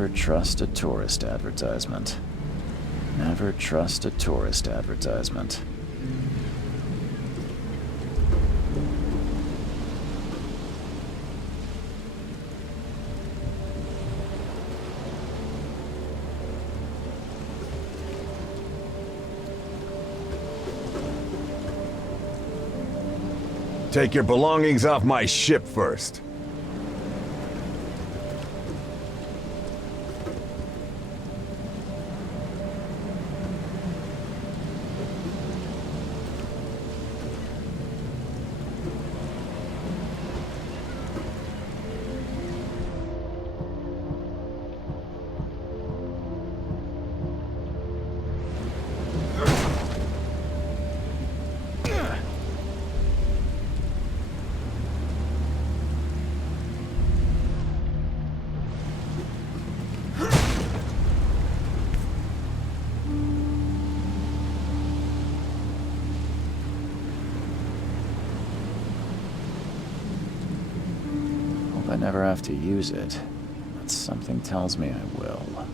Never trust a tourist advertisement. Never trust a tourist advertisement. Take your belongings off my ship first. I never have to use it, but something tells me I will.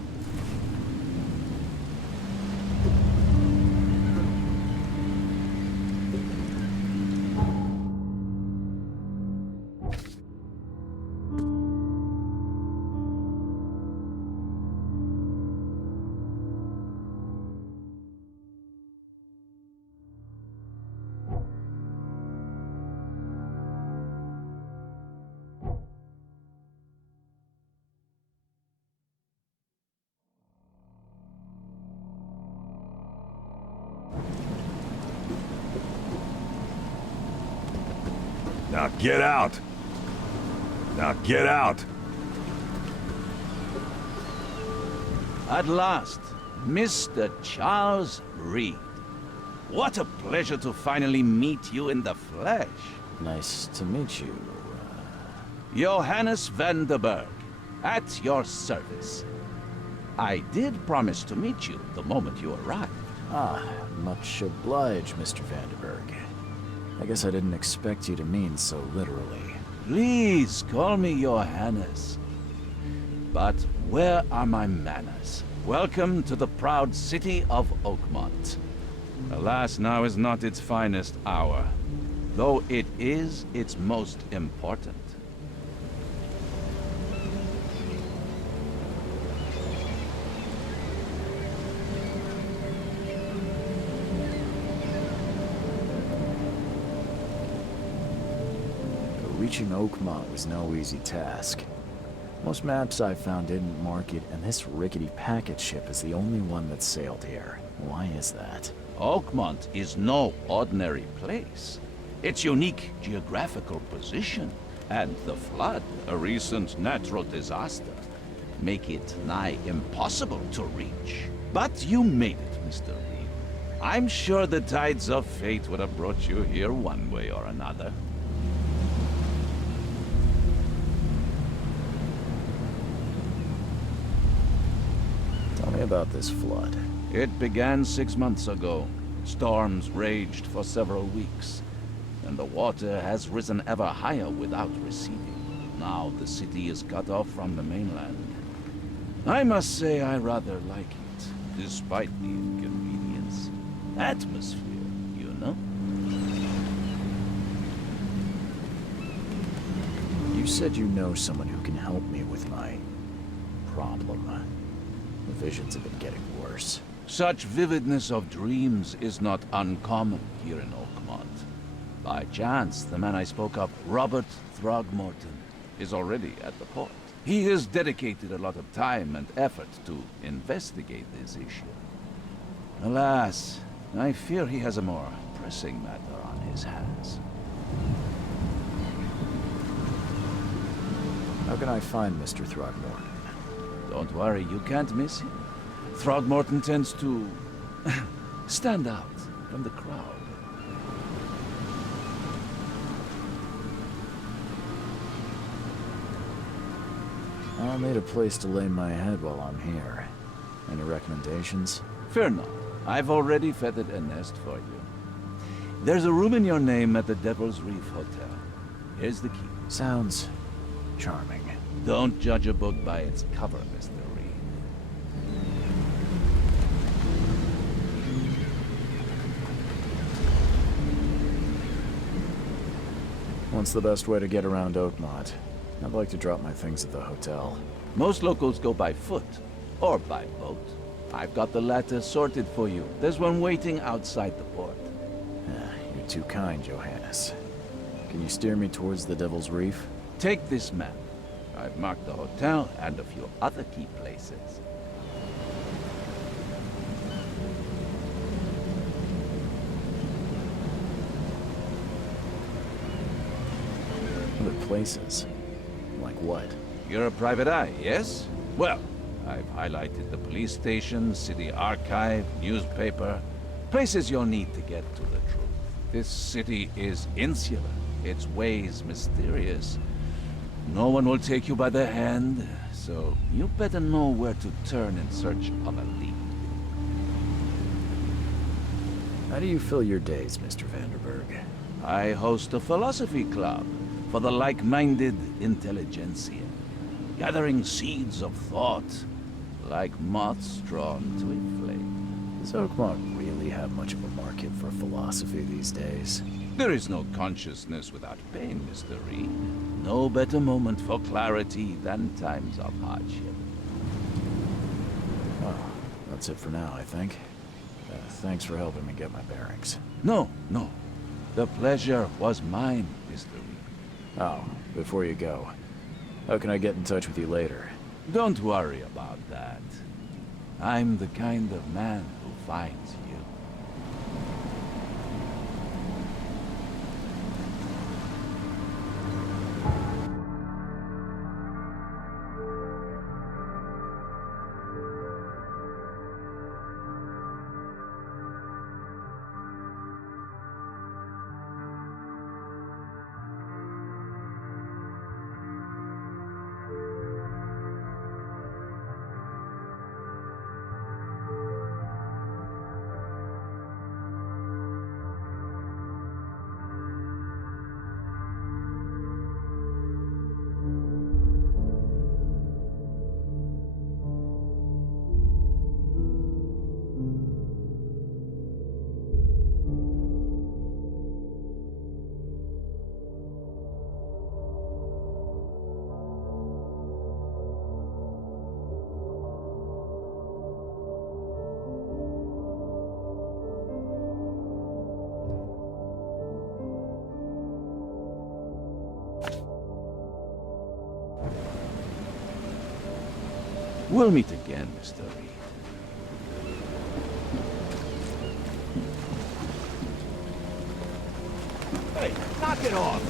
Now get out! Now get out! At last, Mr. Charles Reed. What a pleasure to finally meet you in the flesh. Nice to meet you. Johannes van der Berg, at your service. I did promise to meet you the moment you arrived. Ah, much obliged, Mr. Vanderberg. I guess I didn't expect you to mean so literally. Please call me Johannes. But where are my manners? Welcome to the proud city of Oakmont. Alas, now is not its finest hour, though it is its most important. Reaching Oakmont was no easy task. Most maps I found didn't mark it, and this rickety packet ship is the only one that sailed here. Why is that? Oakmont is no ordinary place. Its unique geographical position and the flood, a recent natural disaster, make it nigh impossible to reach. But you made it, Mr. Reed. I'm sure the tides of fate would have brought you here one way or another. Tell me about this flood. It began 6 months ago. Storms raged for several weeks, and the water has risen ever higher without receding. Now the city is cut off from the mainland. I must say I rather like it, despite the inconvenience. Atmosphere, you know? You said you know someone who can help me with my problem. The visions have been getting worse. Such vividness of dreams is not uncommon here in Oakmont. By chance, the man I spoke of, Robert Throgmorton, is already at the port. He has dedicated a lot of time and effort to investigate this issue. Alas, I fear he has a more pressing matter on his hands. How can I find Mr. Throgmorton? Don't worry, you can't miss him. Throgmorton tends to stand out from the crowd. I'll need a place to lay my head while I'm here. Any recommendations? Fear not. I've already feathered a nest for you. There's a room in your name at the Devil's Reef Hotel. Here's the key. Sounds charming. Don't judge a book by its cover, Mr. Reed. What's the best way to get around Oakmont? I'd like to drop my things at the hotel. Most locals go by foot, or by boat. I've got the latter sorted for you. There's one waiting outside the port. You're too kind, Johannes. Can you steer me towards the Devil's Reef? Take this map. I've marked the hotel and a few other key places. Other places? Like what? You're a private eye, yes? Well, I've highlighted the police station, city archive, newspaper, places you'll need to get to the truth. This city is insular, its ways mysterious. No one will take you by the hand, so you better know where to turn in search of a lead. How do you fill your days, Mr. Vanderberg? I host a philosophy club for the like-minded intelligentsia, gathering seeds of thought like moths drawn to a flame. Does Oakmont really have much of a market for philosophy these days? There is no consciousness without pain, Mr. Reed. No better moment for clarity than times of hardship. Well, that's it for now, I think. Thanks for helping me get my bearings. No. The pleasure was mine, Mr. Reed. Oh, before you go, how can I get in touch with you later? Don't worry about that. I'm the kind of man who finds you. We'll meet again, Mr. Reed. Hey, knock it off!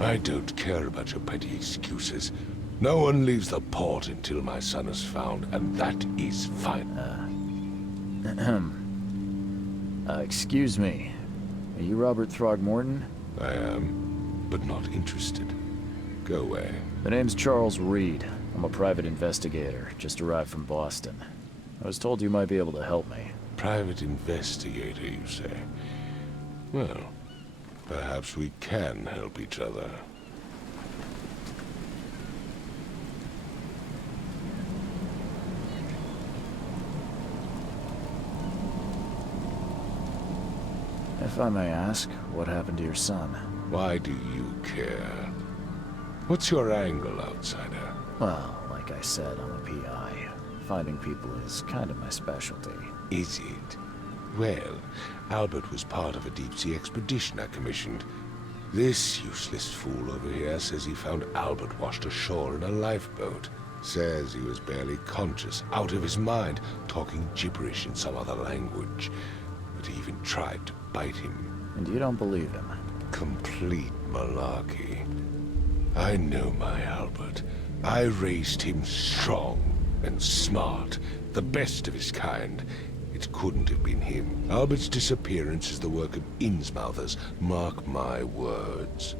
I don't care about your petty excuses. No one leaves the port until my son is found, and that is fine. Excuse me. Are you Robert Throgmorton? I am, but not interested. Go away. The name's Charles Reed. I'm a private investigator, just arrived from Boston. I was told you might be able to help me. Private investigator, you say? Well, perhaps we can help each other. If I may ask, what happened to your son? Why do you care? What's your angle, outsider? Well, like I said, I'm a PI. Finding people is kind of my specialty. Is it? Well, Albert was part of a deep-sea expedition I commissioned. This useless fool over here says he found Albert washed ashore in a lifeboat. Says he was barely conscious, out of his mind, talking gibberish in some other language. But he even tried to bite him. And you don't believe him? Complete malarkey. I know my Albert. I raised him strong and smart, the best of his kind. It couldn't have been him. Albert's disappearance is the work of Innsmouthers, mark my words.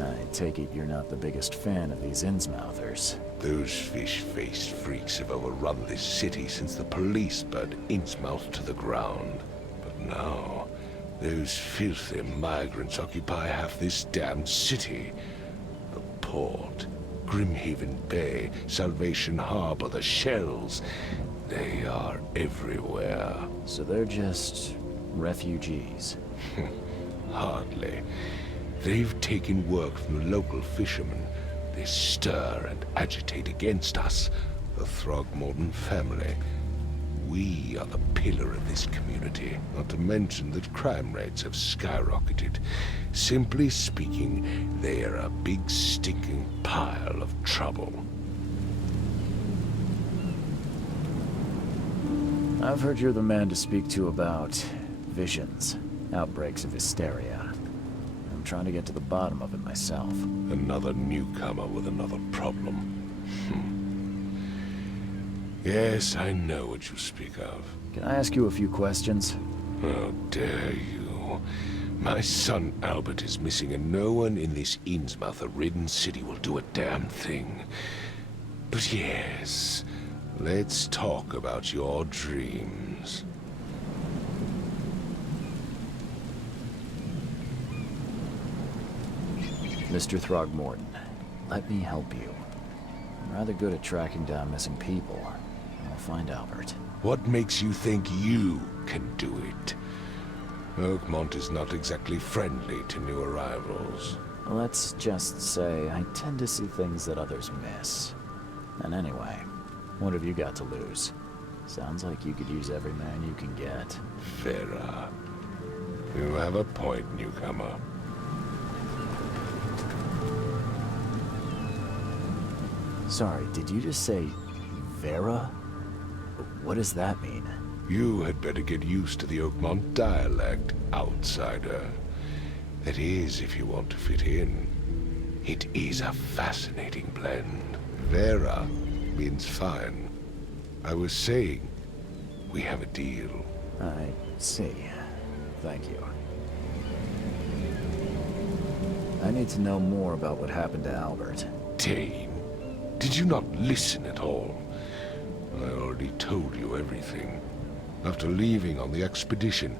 I take it you're not the biggest fan of these Innsmouthers. Those fish-faced freaks have overrun this city since the police burned Innsmouth to the ground. But now, those filthy migrants occupy half this damned city. The port, Grimhaven Bay, Salvation Harbor, the shells. They are everywhere. So they're just refugees. Hardly. They've taken work from the local fishermen. They stir and agitate against us, the Throgmorton family. We are the pillar of this community, not to mention that crime rates have skyrocketed. Simply speaking, they are a big stinking pile of trouble. I've heard you're the man to speak to about visions, outbreaks of hysteria. I'm trying to get to the bottom of it myself. Another newcomer with another problem. Yes, I know what you speak of. Can I ask you a few questions? How dare you? My son Albert is missing, and no one in this Innsmouth-ridden city will do a damn thing. But yes, let's talk about your dreams. Mr. Throgmorton, let me help you. I'm rather good at tracking down missing people. I'll find Albert. What makes you think you can do it? Oakmont is not exactly friendly to new arrivals. Let's just say I tend to see things that others miss. And anyway, what have you got to lose? Sounds like you could use every man you can get. Vera. You have a point, newcomer. Sorry, did you just say Vera? What does that mean? You had better get used to the Oakmont dialect, outsider. That is, if you want to fit in. It is a fascinating blend. Vera means fine. I was saying, we have a deal. I see. Thank you. I need to know more about what happened to Albert. Dane, did you not listen at all? I already told you everything. After leaving on the expedition,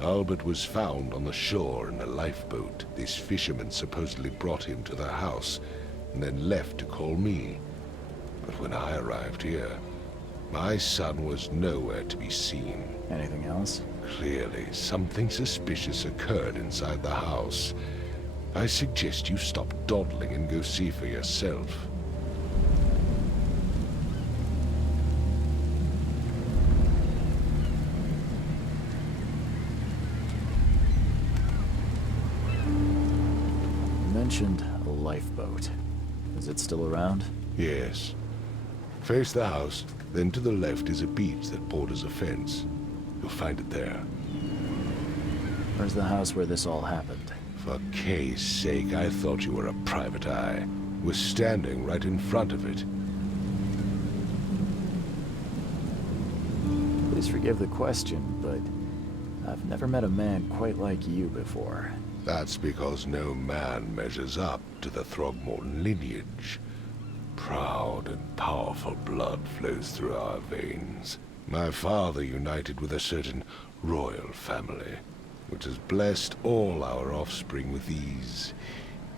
Albert was found on the shore in a lifeboat. This fisherman supposedly brought him to the house and then left to call me. But when I arrived here, my son was nowhere to be seen. Anything else? Clearly, something suspicious occurred inside the house. I suggest you stop dawdling and go see for yourself. You mentioned a lifeboat. Is it still around? Yes. Face the house, then to the left is a beach that borders a fence. You'll find it there. Where's the house where this all happened? For Kay's sake, I thought you were a private eye. We're standing right in front of it. Please forgive the question, but I've never met a man quite like you before. That's because no man measures up to the Throgmorton lineage. Proud and powerful blood flows through our veins. My father united with a certain royal family, which has blessed all our offspring with these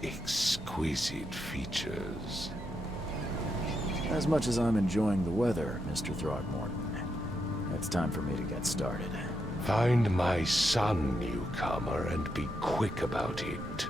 exquisite features. As much as I'm enjoying the weather, Mr. Throgmorton, it's time for me to get started. Find my son, newcomer, and be quick about it.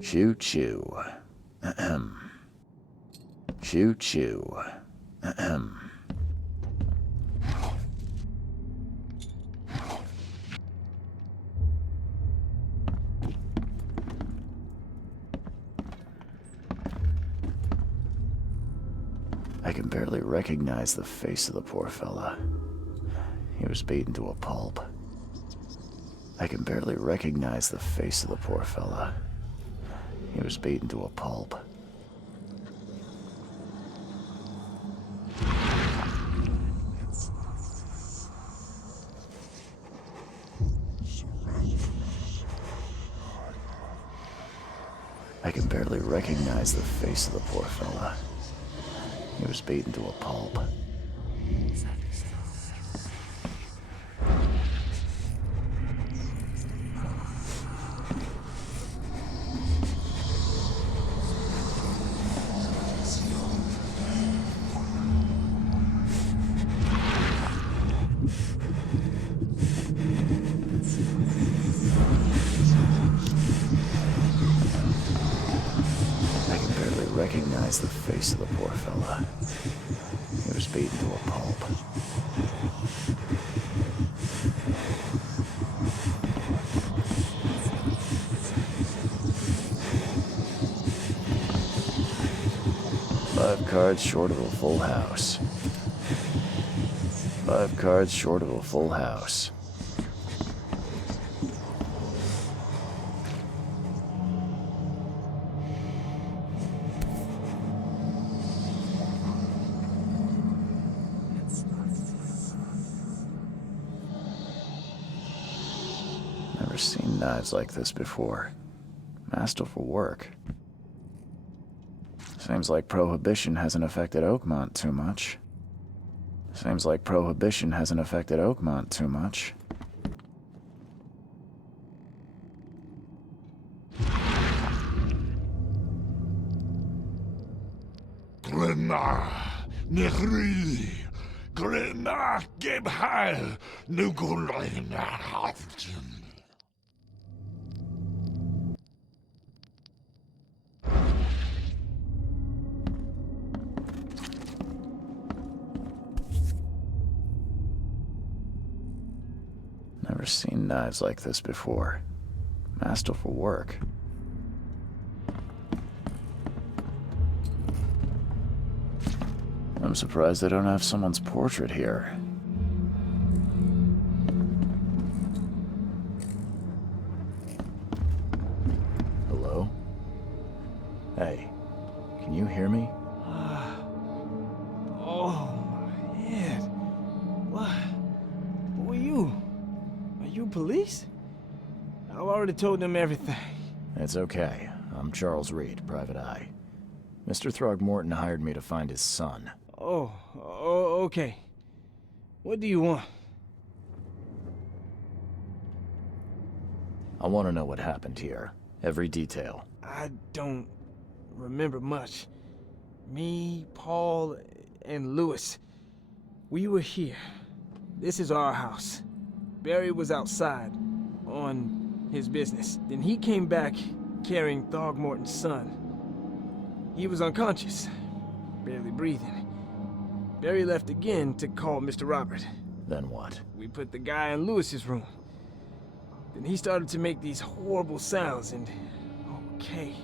Choo choo. Ahem. Choo choo. Ahem. I can barely recognize the face of the poor fella. He was beaten to a pulp. I can barely recognize the face of the poor fella. He was beaten to a pulp. I can barely recognize the face of the poor fella. He was beaten to a pulp. Recognize the face of the poor fella. He was beaten to a pulp. Five cards short of a full house. 5 cards short of a full house. Never seen knives like this before. Masterful work. Seems like Prohibition hasn't affected Oakmont too much. Seems like Prohibition hasn't affected Oakmont too much. Glenna, Nechri, Glenna, Gebheil, Nugulina, Hafton. Never seen knives like this before. Masterful work. I'm surprised they don't have someone's portrait here. Hello? Hey, can you hear me? Oh, my head. What? Who are you? Are you police? I've already told them everything. It's okay. I'm Charles Reed, Private Eye. Mr. Throgmorton hired me to find his son. Oh, okay. What do you want? I want to know what happened here. Every detail. I don't remember much. Me, Paul, and Lewis. We were here. This is our house. Barry was outside, on his business. Then he came back carrying Throgmorton's son. He was unconscious, barely breathing. Barry left again to call Mr. Robert. Then what? We put the guy in Lewis's room. Then he started to make these horrible sounds and... okay.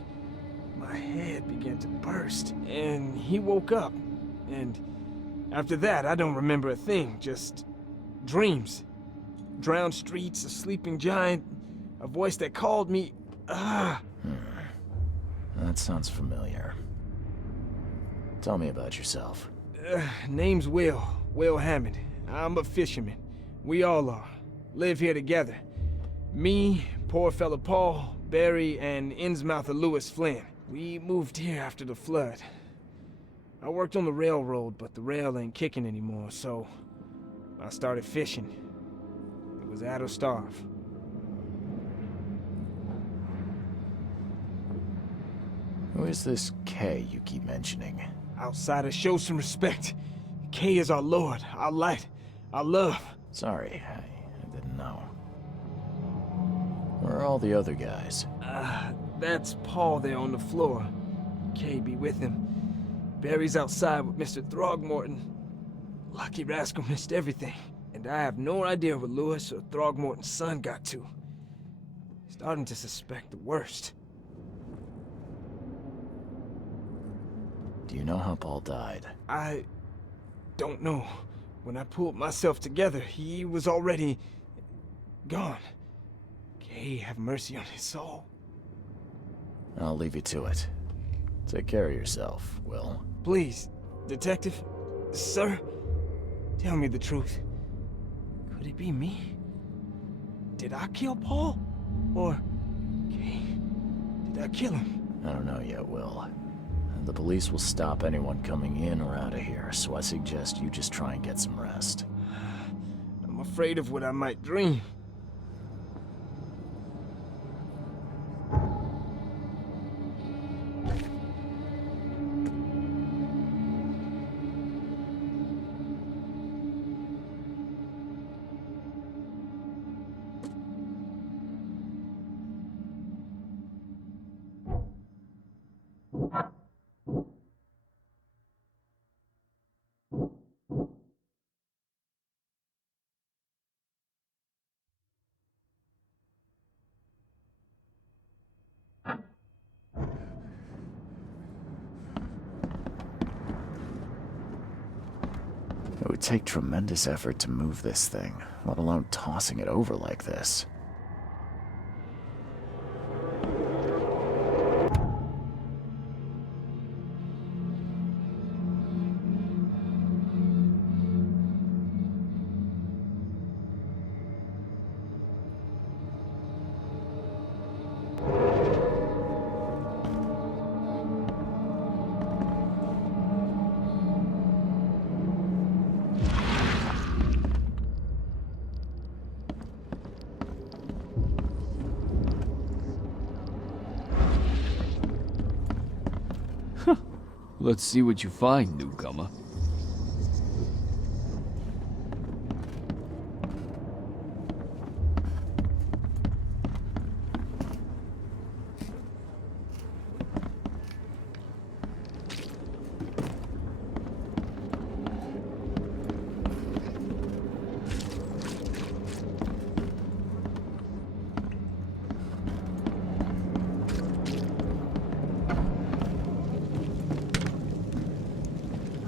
My head began to burst, and he woke up. And after that, I don't remember a thing, just dreams. Drowned streets, a sleeping giant, a voice that called me... That sounds familiar. Tell me about yourself. Name's Will Hammond. I'm a fisherman. We all are. Live here together. Me, poor fella Paul, Barry, and Innsmouther Lewis Flynn. We moved here after the flood. I worked on the railroad, but the rail ain't kicking anymore, so I started fishing. It was at or starve. Who is this K you keep mentioning? Outsiders, show some respect. K is our lord, our light, our love. Sorry, I didn't know. Where are all the other guys? That's Paul there on the floor. K be with him. Barry's outside with Mr. Throgmorton. Lucky rascal missed everything. And I have no idea what Lewis or Throgmorton's son got to. Starting to suspect the worst. Do you know how Paul died? I don't know. When I pulled myself together, he was already gone. Kay, have mercy on his soul. I'll leave you to it. Take care of yourself, Will. Please, Detective, sir, tell me the truth. Could it be me? Did I kill Paul? Or, Kay, did I kill him? I don't know yet, Will. The police will stop anyone coming in or out of here, so I suggest you just try and get some rest. I'm afraid of what I might dream. would take tremendous effort to move this thing, let alone tossing it over like this. Let's see what you find, newcomer.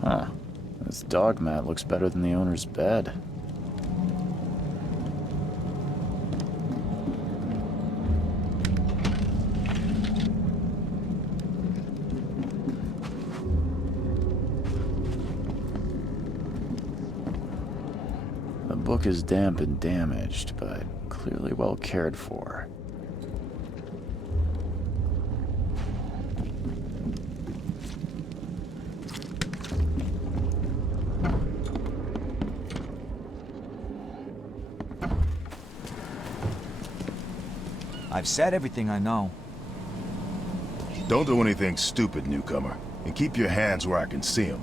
Huh. This dog mat looks better than the owner's bed. The book is damp and damaged, but clearly well cared for. I've said everything I know. Don't do anything stupid, newcomer, and keep your hands where I can see them.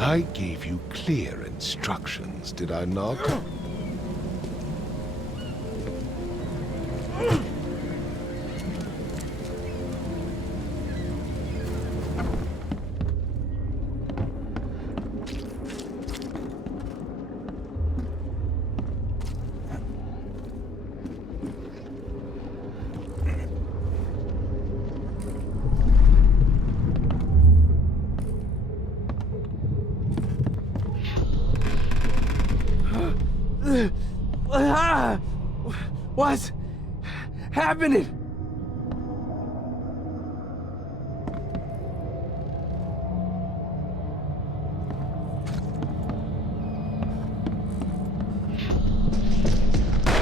I gave you clear instructions, did I not? What's happening?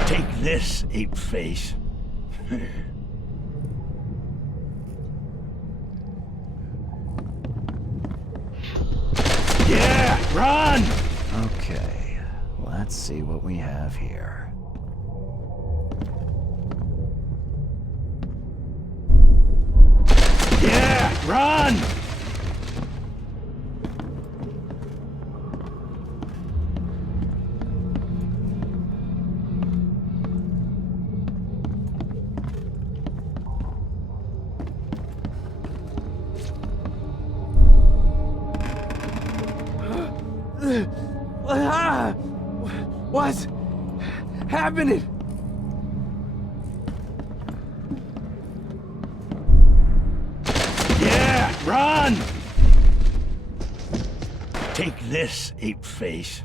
Take this, ape face. Yeah, run! Okay, let's see what we have here. Yeah, run! What's happening? Yeah, run! Take this, ape face.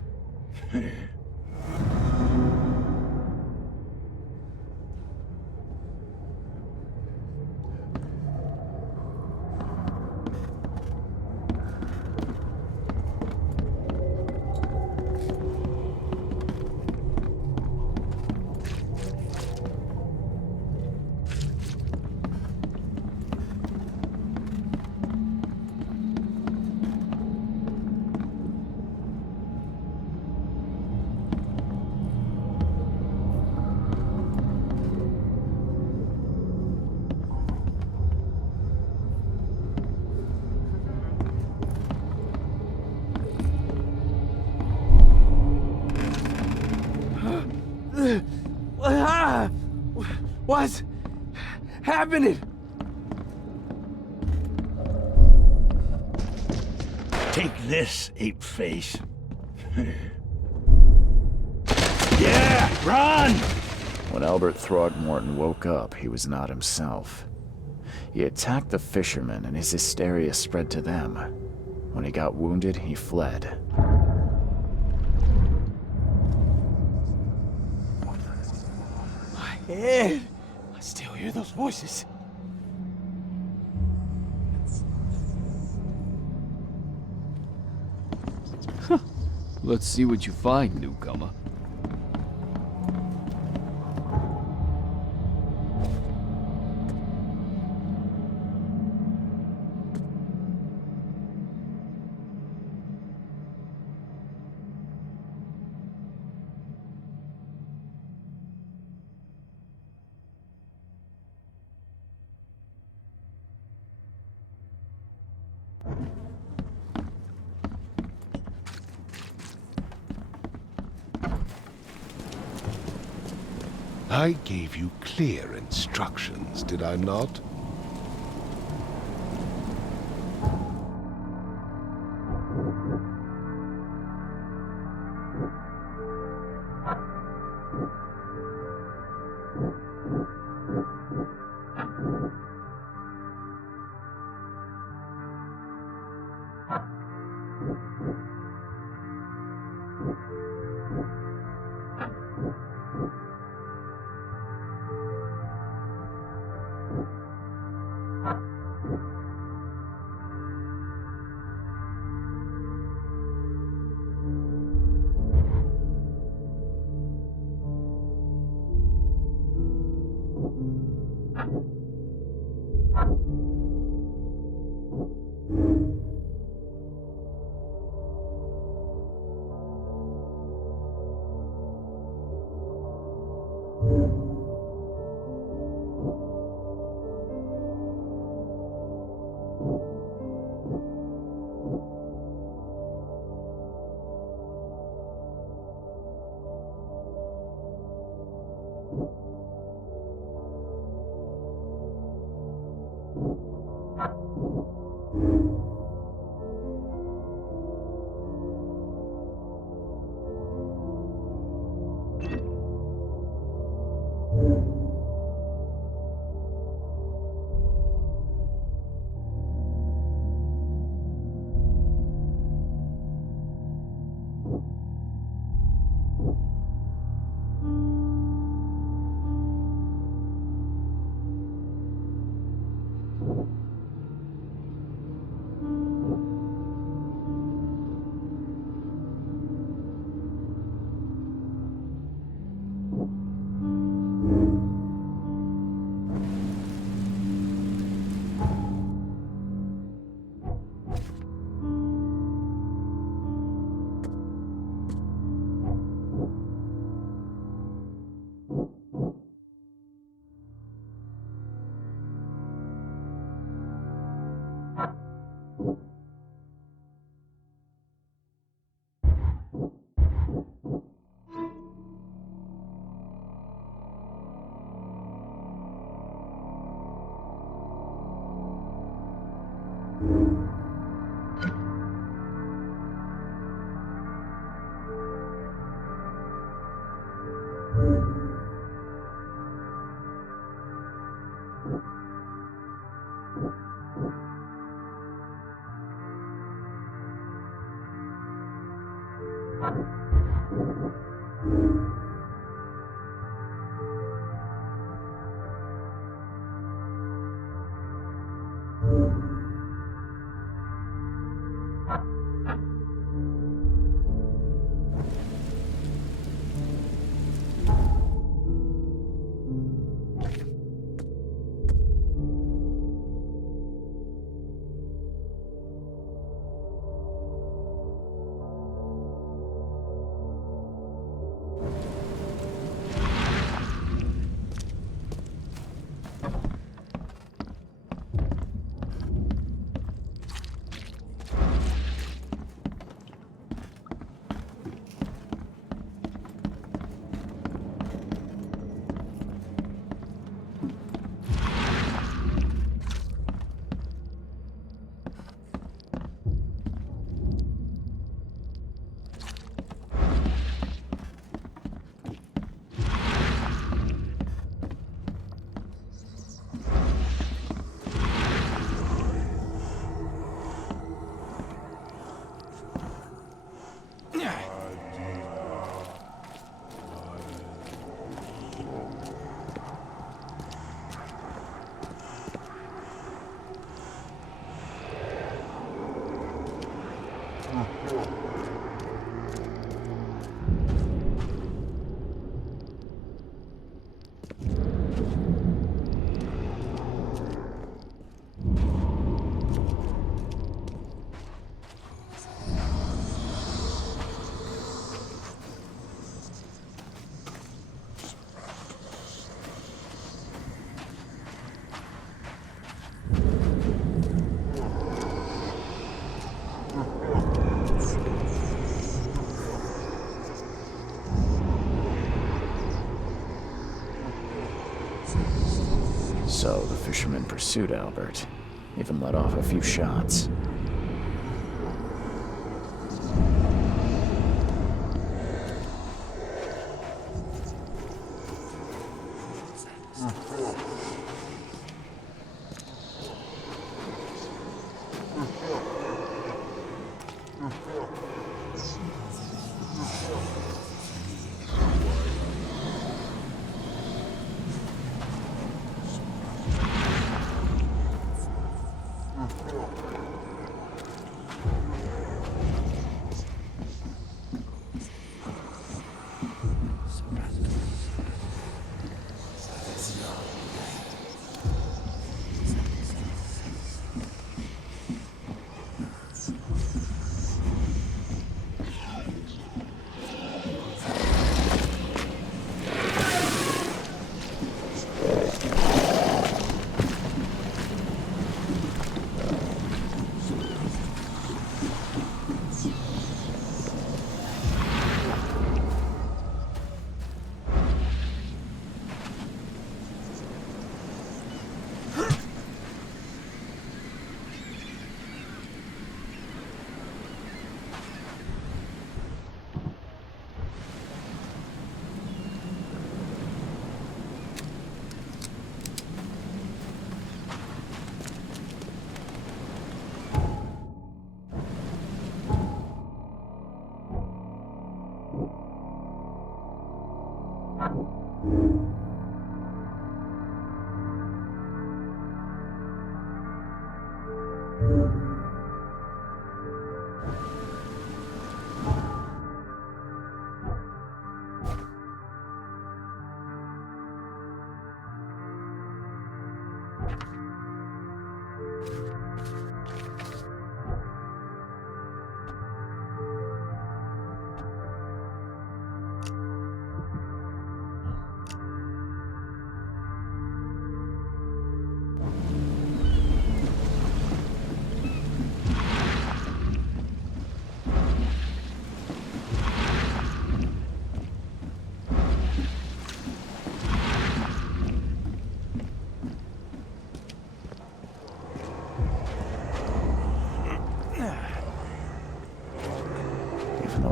What's happening? Take this, ape face. Yeah, run! When Albert Throgmorton woke up, he was not himself. He attacked the fishermen, and his hysteria spread to them. When he got wounded, he fled. My head. I still hear those voices. Let's see what you find, newcomer. I gave you clear instructions, did I not? So the fisherman pursued Albert, even let off a few shots.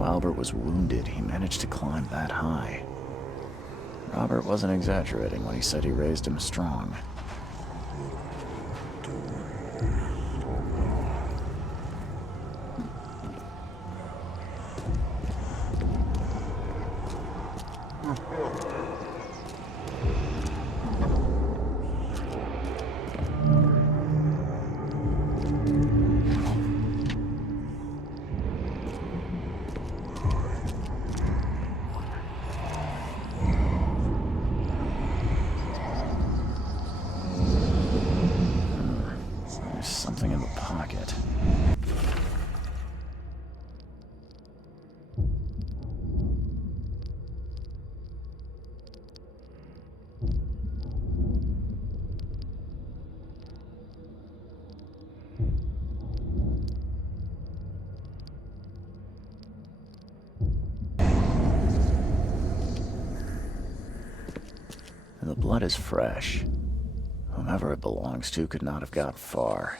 Albert was wounded, he managed to climb that high. Robert wasn't exaggerating when he said he raised him strong. The blood is fresh. Whomever it belongs to could not have got far.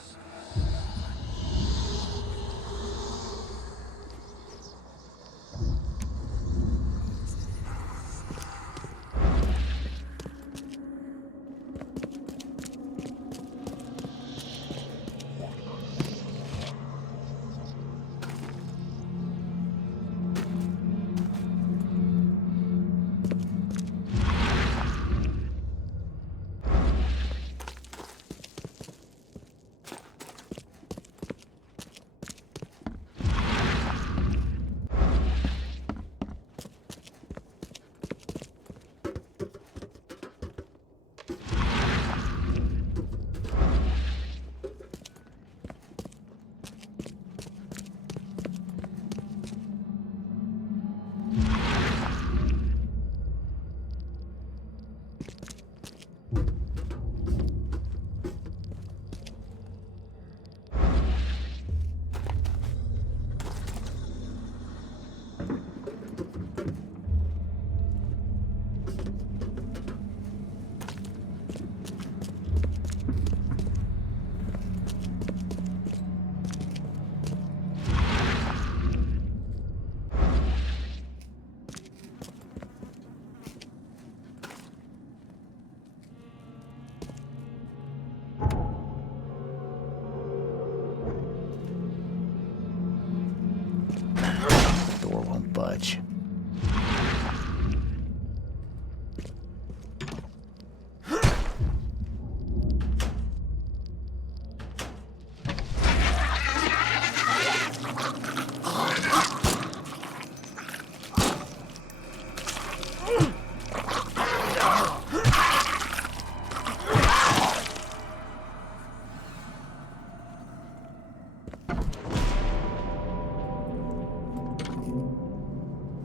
budge.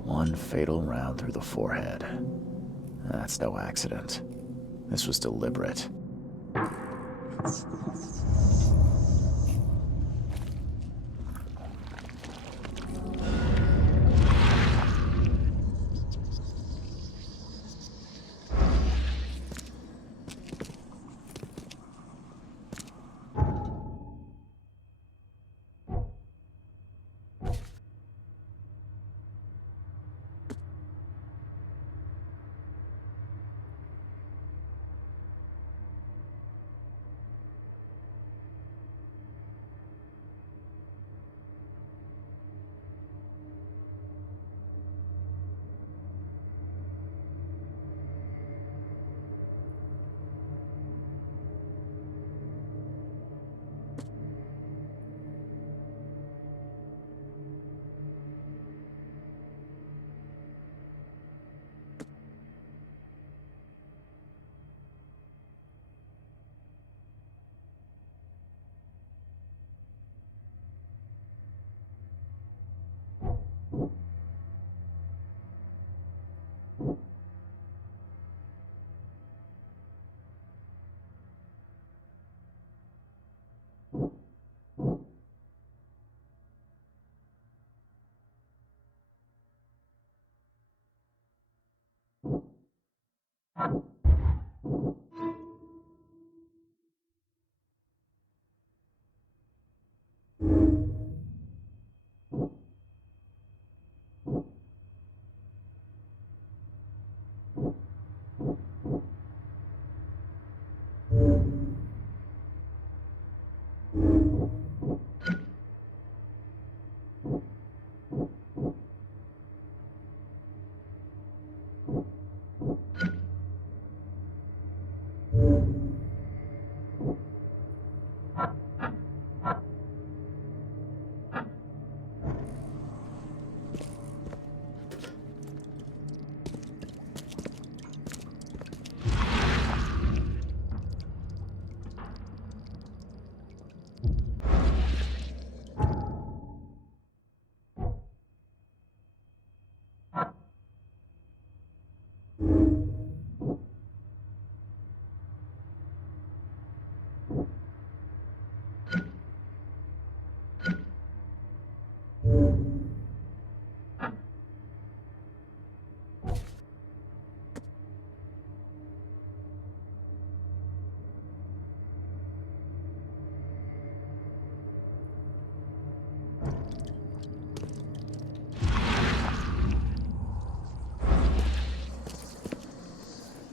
One fatal round through the forehead. That's no accident. This was deliberate.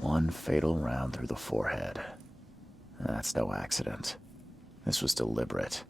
One fatal round through the forehead. That's no accident. This was deliberate.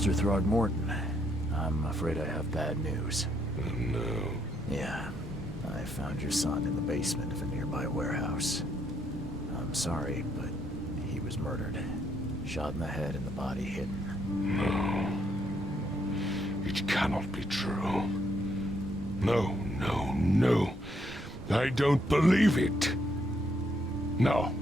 Mr. Throgmorton, I'm afraid I have bad news. Oh, no. Yeah, I found your son in the basement of a nearby warehouse. I'm sorry, but he was murdered. Shot in the head and the body hidden. No. It cannot be true. No, no, no. I don't believe it. No.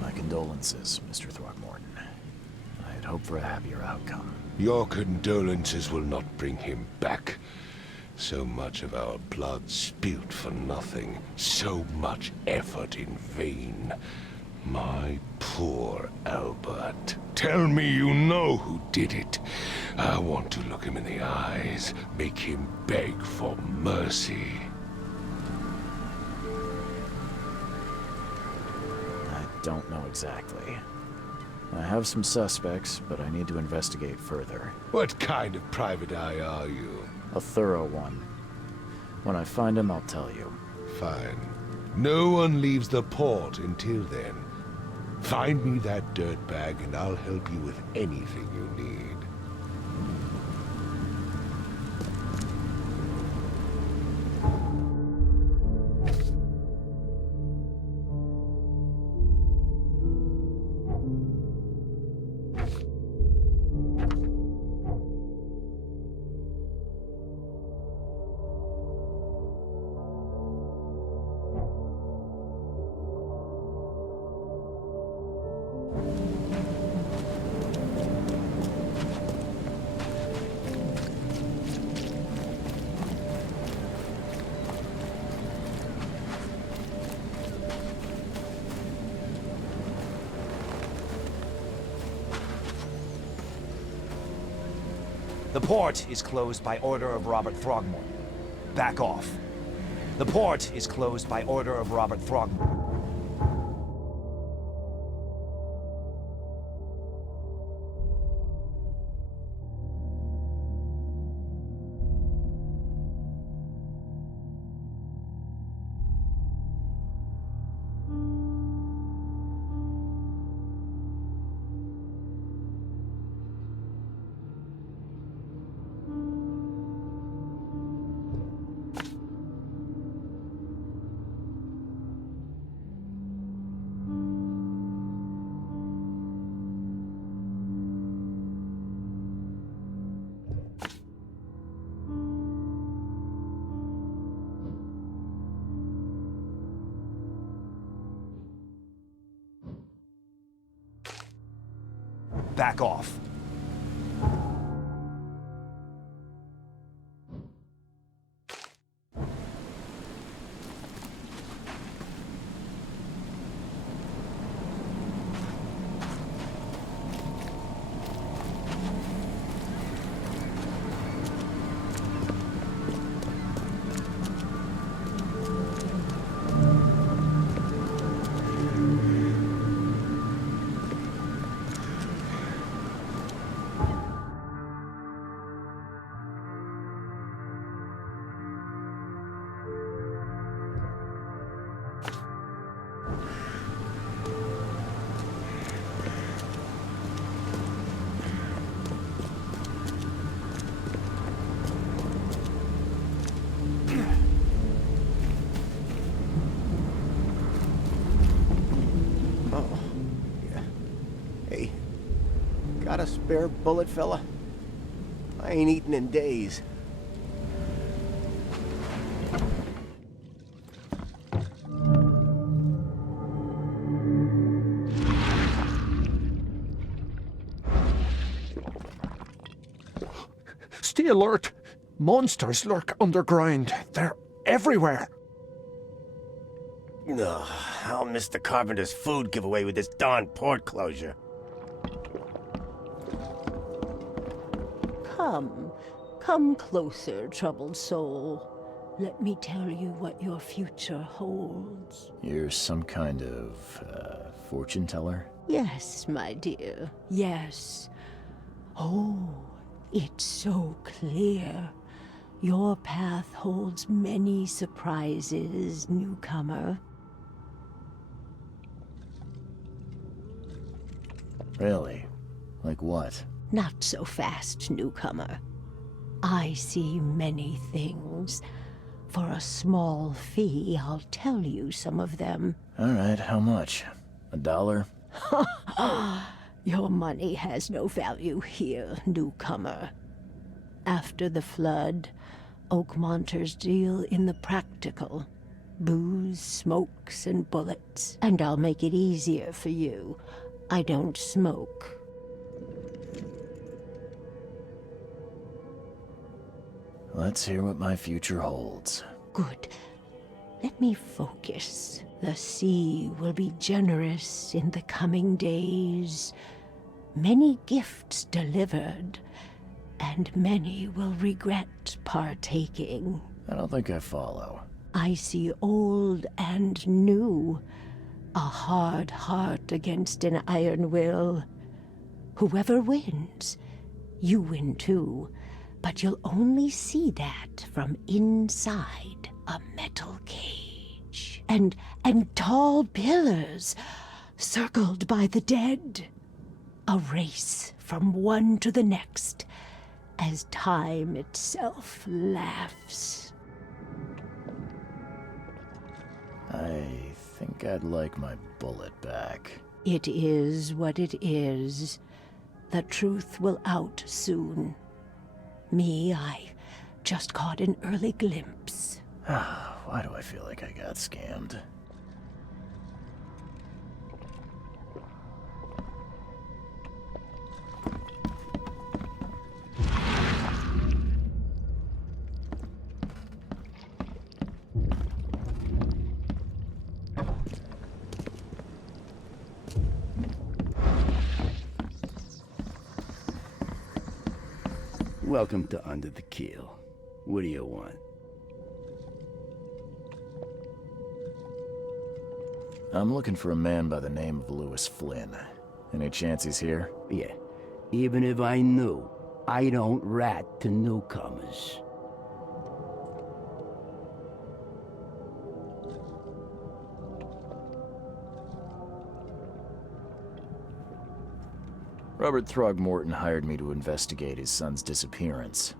My condolences, Mr. Throgmorton. I had hoped for a happier outcome. Your condolences will not bring him back. So much of our blood spilt for nothing. So much effort in vain. My poor Albert. Tell me you know who did it. I want to look him in the eyes, make him beg for mercy. I don't know exactly. I have some suspects, but I need to investigate further. What kind of private eye are you? A thorough one. When I find him, I'll tell you. Fine. No one leaves the port until then. Find me that dirtbag and I'll help you with anything you need. The port is closed by order of Robert Throgmorton. Back off. The port is closed by order of Robert Throgmorton. Back off. Got a spare bullet, fella? I ain't eaten in days. Stay alert! Monsters lurk underground. They're everywhere. Ugh, I'll miss the carpenter's food giveaway with this darn port closure. Come closer, troubled soul. Let me tell you what your future holds. You're some kind of, fortune teller? Yes, my dear, yes. Oh, it's so clear. Your path holds many surprises, newcomer. Really? Like what? Not so fast, newcomer. I see many things. For a small fee, I'll tell you some of them. All right, how much? $1? Your money has no value here, newcomer. After the flood, Oakmonters deal in the practical. Booze, smokes, and bullets. And I'll make it easier for you. I don't smoke. Let's hear what my future holds. Good. Let me focus. The sea will be generous in the coming days. Many gifts delivered, and many will regret partaking. I don't think I follow. I see old and new. A hard heart against an iron will. Whoever wins, you win too. But you'll only see that from inside a metal cage. And tall pillars, circled by the dead. A race from one to the next, as time itself laughs. I think I'd like my bullet back. It is what it is. The truth will out soon. Me, I just caught an early glimpse. Why do I feel like I got scammed? Welcome to Under the Keel. What do you want? I'm looking for a man by the name of Lewis Flynn. Any chance he's here? Yeah, even if I knew, I don't rat to newcomers. Robert Throgmorton hired me to investigate his son's disappearance.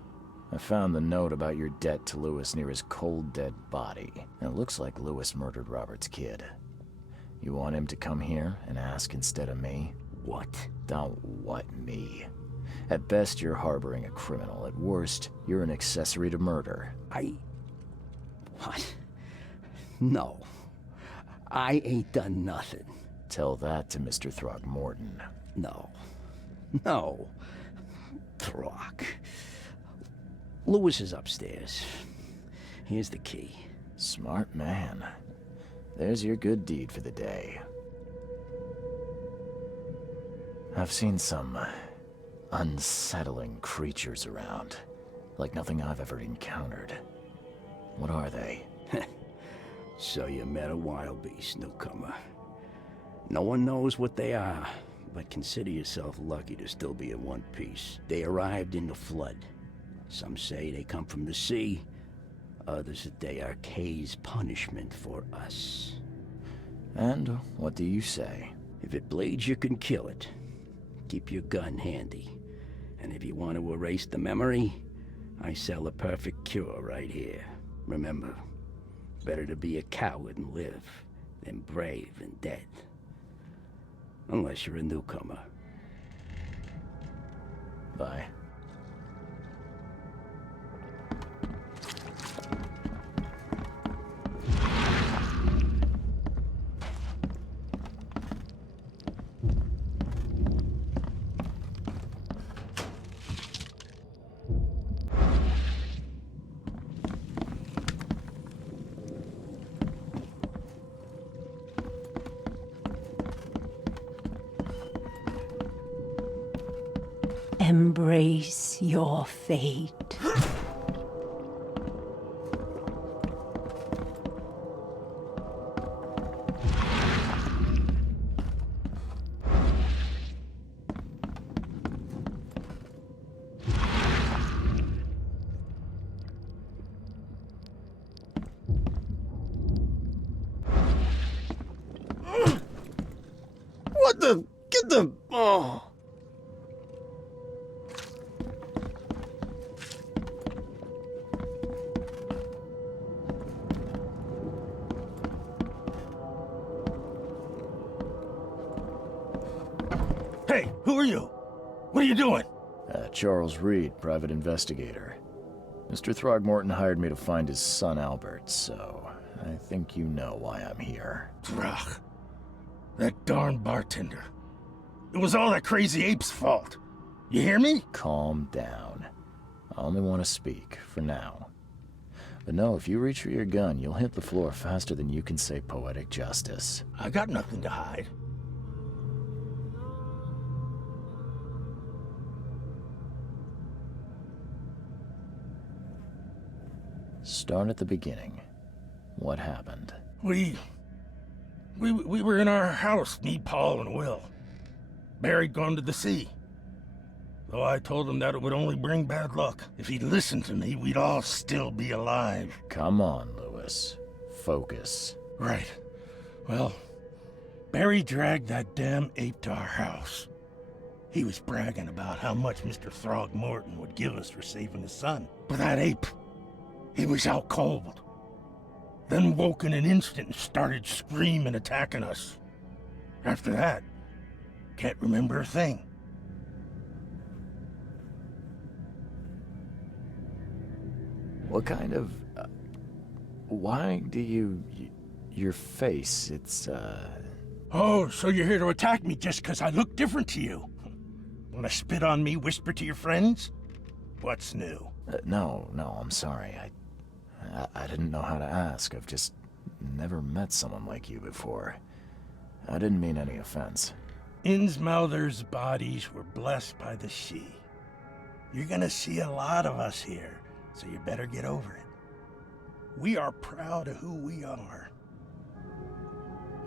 I found the note about your debt to Lewis near his cold, dead body. And it looks like Lewis murdered Robert's kid. You want him to come here and ask instead of me? What? Don't what me. At best, you're harboring a criminal. At worst, you're an accessory to murder. What? No. I ain't done nothing. Tell that to Mr. Throgmorton. No. Throg. Lewis is upstairs. Here's the key. Smart man. There's your good deed for the day. I've seen some unsettling creatures around. Like nothing I've ever encountered. What are they? So you met a wild beast, newcomer. No one knows what they are, but consider yourself lucky to still be in one piece. They arrived in the flood. Some say they come from the sea. Others that they are Kay's punishment for us. And what do you say? If it bleeds, you can kill it. Keep your gun handy. And if you want to erase the memory, I sell a perfect cure right here. Remember, better to be a coward and live than brave and dead. Unless you're a newcomer. Bye. Embrace your fate. What the? Get the Oh. Hey, who are you? What are you doing? Charles Reed, private investigator. Mr. Throgmorton hired me to find his son Albert, so I think you know why I'm here. Throg. That darn bartender. It was all that crazy ape's fault. You hear me? Calm down. I only want to speak, for now. But no, if you reach for your gun, you'll hit the floor faster than you can say poetic justice. I got nothing to hide. Start at the beginning. What happened? We were in our house, me, Paul, and Will. Barry'd gone to the sea. Though I told him that it would only bring bad luck. If he'd listened to me, we'd all still be alive. Come on, Lewis. Focus. Right. Well, Barry dragged that damn ape to our house. He was bragging about how much Mr. Throgmorton would give us for saving his son. But that ape, he was out cold. Then woke in an instant and started screaming, attacking us. After that, can't remember a thing. What kind of... why do you... your face, it's, Oh, so you're here to attack me just because I look different to you? Wanna spit on me, whisper to your friends? What's new? No, I'm sorry. I didn't know how to ask. I've just never met someone like you before. I didn't mean any offense. Innsmouther's bodies were blessed by the sea. You're gonna see a lot of us here, so you better get over it. We are proud of who we are.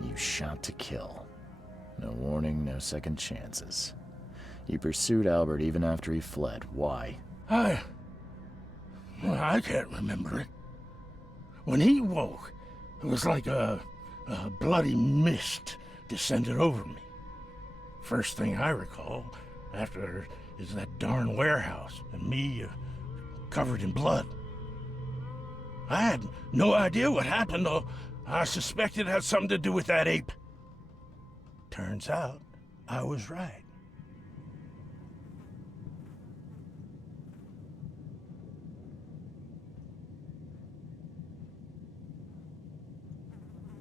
You shot to kill. No warning, no second chances. You pursued Albert even after he fled. Why? I can't remember it. When he woke, it was like a bloody mist descended over me. First thing I recall after is that darn warehouse and me covered in blood. I had no idea what happened, though I suspected it had something to do with that ape. Turns out I was right.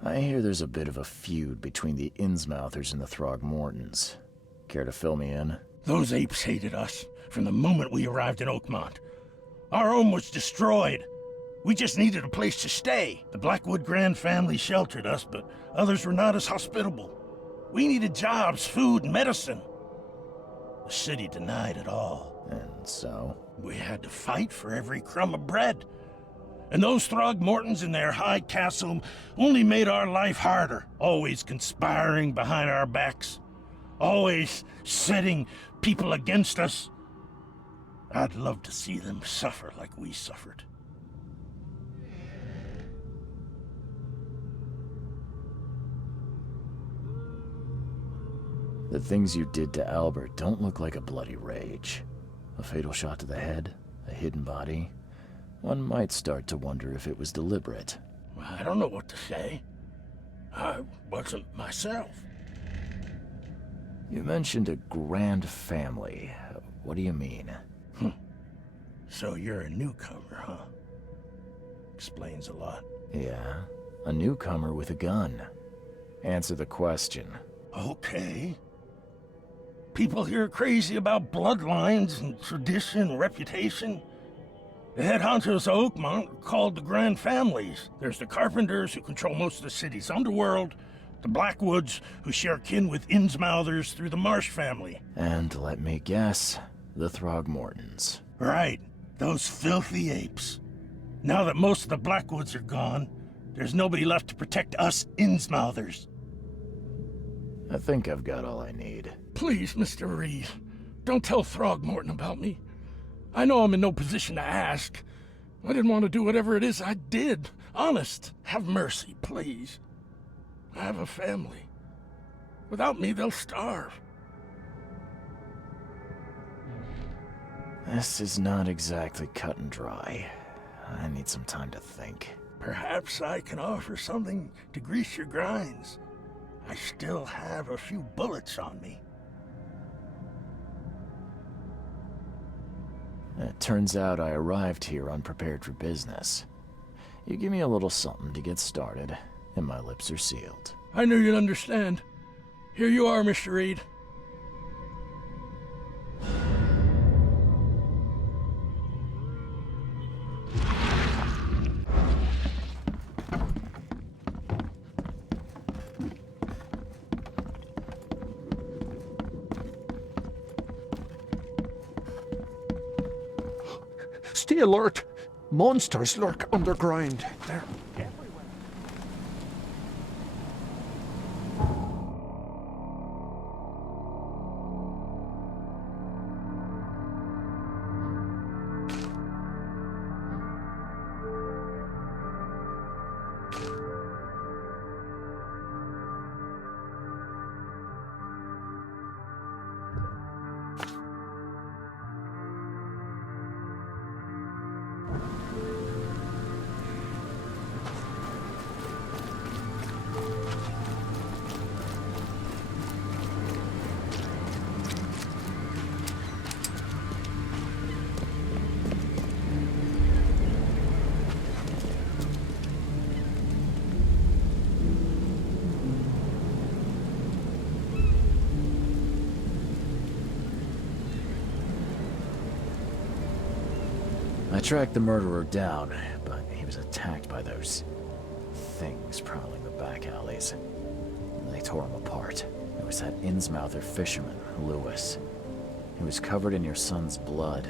I hear there's a bit of a feud between the Innsmouthers and the Throgmortons. Care to fill me in? Those apes hated us from the moment we arrived in Oakmont. Our home was destroyed. We just needed a place to stay. The Blackwood Grand family sheltered us, but others were not as hospitable. We needed jobs, food, and medicine. The city denied it all. And so? We had to fight for every crumb of bread. And those Throgmortons in their high castle only made our life harder, always conspiring behind our backs, always setting people against us. I'd love to see them suffer like we suffered. The things you did to Albert don't look like a bloody rage. A fatal shot to the head, a hidden body. One might start to wonder if it was deliberate. I don't know what to say. I wasn't myself. You mentioned a grand family. What do you mean? So you're a newcomer, huh? Explains a lot. Yeah, a newcomer with a gun. Answer the question. Okay. People here are crazy about bloodlines and tradition and reputation. The head honchos of Oakmont are called the Grand Families. There's the Carpenters, who control most of the city's underworld, the Blackwoods, who share kin with Innsmouthers through the Marsh family. And let me guess, the Throgmortons. Right, those filthy apes. Now that most of the Blackwoods are gone, there's nobody left to protect us Innsmouthers. I think I've got all I need. Please, Mr. Reed, don't tell Throgmorton about me. I know I'm in no position to ask. I didn't want to do whatever it is I did. Honest, have mercy, please. I have a family. Without me, they'll starve. This is not exactly cut and dry. I need some time to think. Perhaps I can offer something to grease your grinds. I still have a few bullets on me. It turns out I arrived here unprepared for business. You give me a little something to get started, and my lips are sealed. I knew you'd understand. Here you are, Mr. Reed. Stay alert! Monsters lurk underground. They're everywhere. I tracked the murderer down, but he was attacked by those things prowling the back alleys. They tore him apart. There was that Innsmouther fisherman, Lewis. He was covered in your son's blood.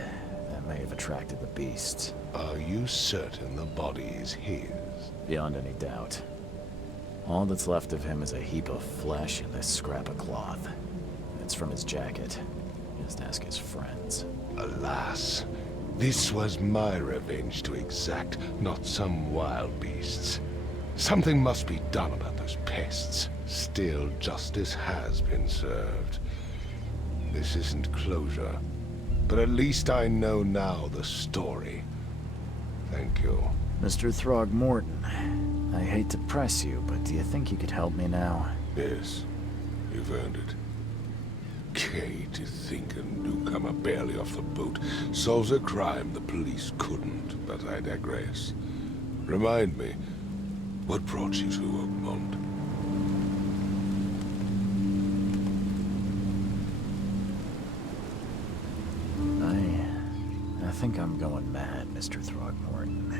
That may have attracted the beasts. Are you certain the body is his? Beyond any doubt. All that's left of him is a heap of flesh and this scrap of cloth. It's from his jacket. Just ask his friends. Alas, this was my revenge to exact, not some wild beast's. Something must be done about those pests. Still, justice has been served. This isn't closure, but at least I know now the story. Thank you. Mr. Throgmorton, I hate to press you, but do you think you could help me now? Yes, you've earned it. Okay, to think a newcomer barely off the boat solves a crime the police couldn't, but I digress. Remind me, what brought you to Oakmont? I think I'm going mad, Mr. Throgmorton.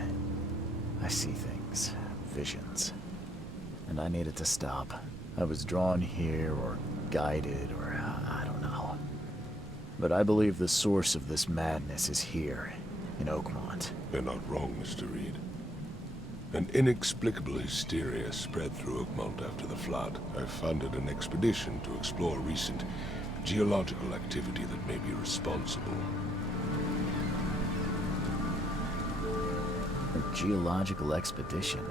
I see things, visions, and I needed to stop. I was drawn here, or guided, or I don't know. But I believe the source of this madness is here, in Oakmont. You're not wrong, Mr. Reed. An inexplicable hysteria spread through Oakmont after the flood. I funded an expedition to explore recent geological activity that may be responsible. A geological expedition?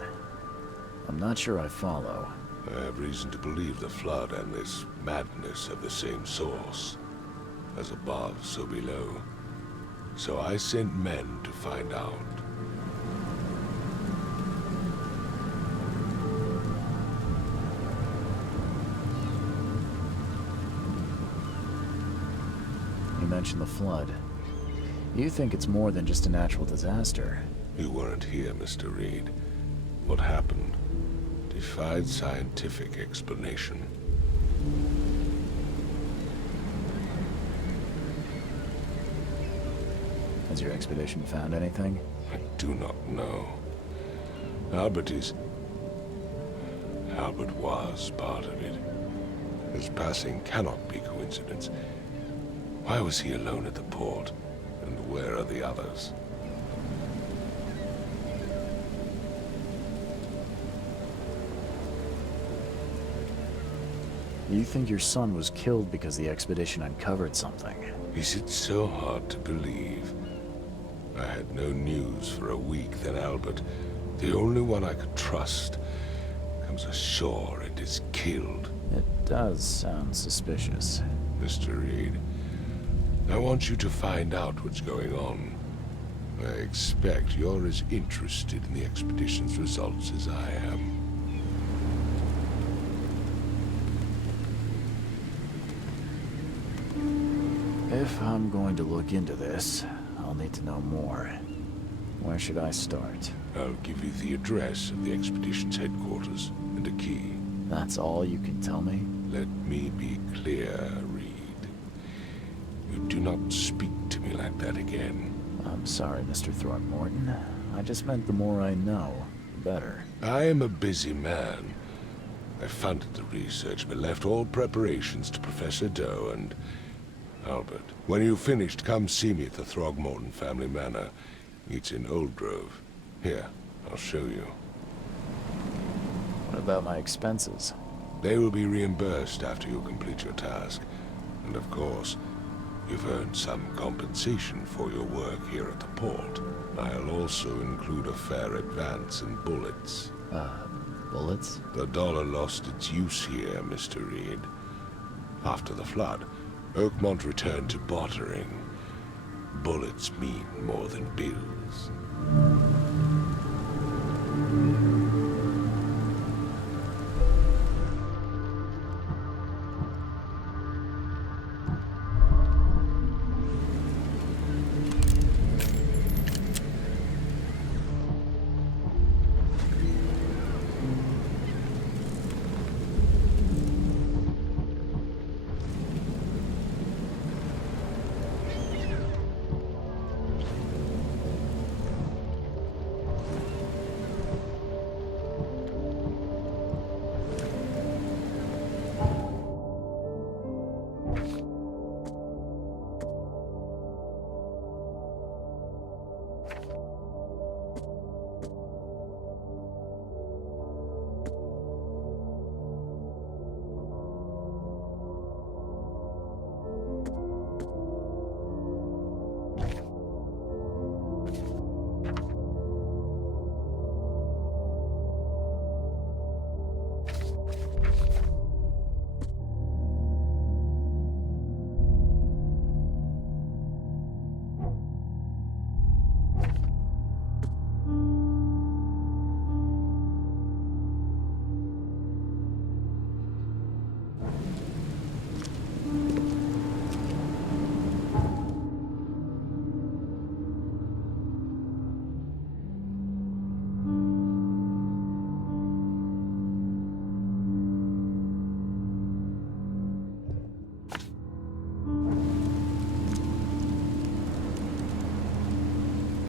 I'm not sure I follow. I have reason to believe the flood and this madness have the same source. As above, so below. So I sent men to find out. You mentioned the flood. You think it's more than just a natural disaster. You weren't here, Mr. Reed. What happened defied scientific explanation. Has your expedition found anything? I do not know. Albert was part of it. His passing cannot be coincidence. Why was he alone at the port? And where are the others? You think your son was killed because the expedition uncovered something? Is it so hard to believe? I had no news for a week, then Albert, the only one I could trust, comes ashore and is killed. It does sound suspicious. Mr. Reed, I want you to find out what's going on. I expect you're as interested in the expedition's results as I am. If I'm going to look into this, I'll need to know more. Where should I start? I'll give you the address of the expedition's headquarters and a key. That's all you can tell me? Let me be clear, Reed. You do not speak to me like that again. I'm sorry, Mr. Throckmorton. I just meant the more I know, the better. I am a busy man. I funded the research, but left all preparations to Professor Doe and Albert. When you've finished, come see me at the Throgmorton family manor. It's in Old Grove. Here, I'll show you. What about my expenses? They will be reimbursed after you complete your task. And of course, you've earned some compensation for your work here at the port. I'll also include a fair advance in bullets. Bullets? The dollar lost its use here, Mr. Reed. After the flood, Oakmont returned to bartering. Bullets mean more than bills.